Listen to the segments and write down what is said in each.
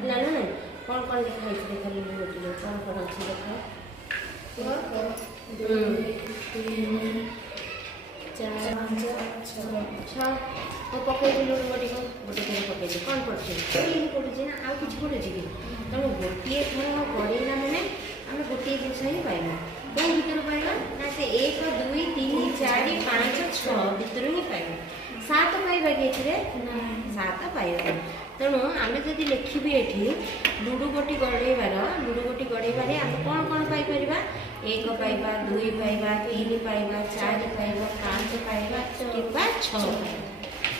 ना ना ना कौन कौन लिखा है इसमें खाली गोटी में कौन कौन अच्छी लिखा है 1 2 3 4 5 6 वो पकई दिलु गोटी को गोटी के पकई दे कौन पड़छ ये पड़छ ना आ कुछ पड़छ कि तमे गोटी थोड़ा पड़ेला माने हम गोटी जिंस ही पाइबा कोन भीतर पाइबा ना से 1 2 3 4 5 6 भीतर ही पाइबा 7 पाइबा कि एथिरे 7 पाइबा तेणु आम जदि लिखी एठी लुडु गोटी गड़ेबार आम कौन कौन पाइपर 1 पाइबा 2 पाइबा 3 पाइबा 4 पाइबा 5 पाइबा किंबा 6 पाइबा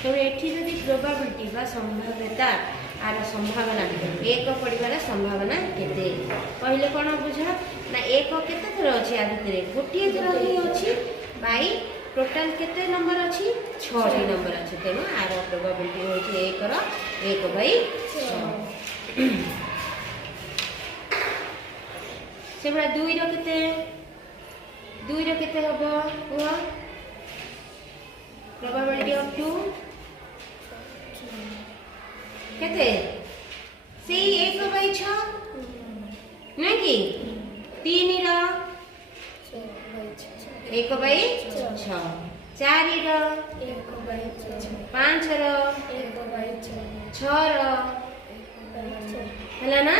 तेणु एठी जदि प्रोबाबिलिटी बा संभाव्यता आर संभावना 1 पड़िबार संभावना केते पहले कौन बुझ ना 1 केते थर अछि आ भितरे गोटे थर ही अछि बाई टोटाल केते नंबर अछि 6 टी नंबर अछि तेणु आर प्रोबाबिलिटी होछि 1 रो 1/6 सेबड़ा 2 रो केते हबो हुआ प्रोबाबिलिटी ऑफ 2 केते सी 1/6 नहीं कि 3 रो 1/6 4 रो 1/6 5 रो 1/6 6 रो1/6 हला ना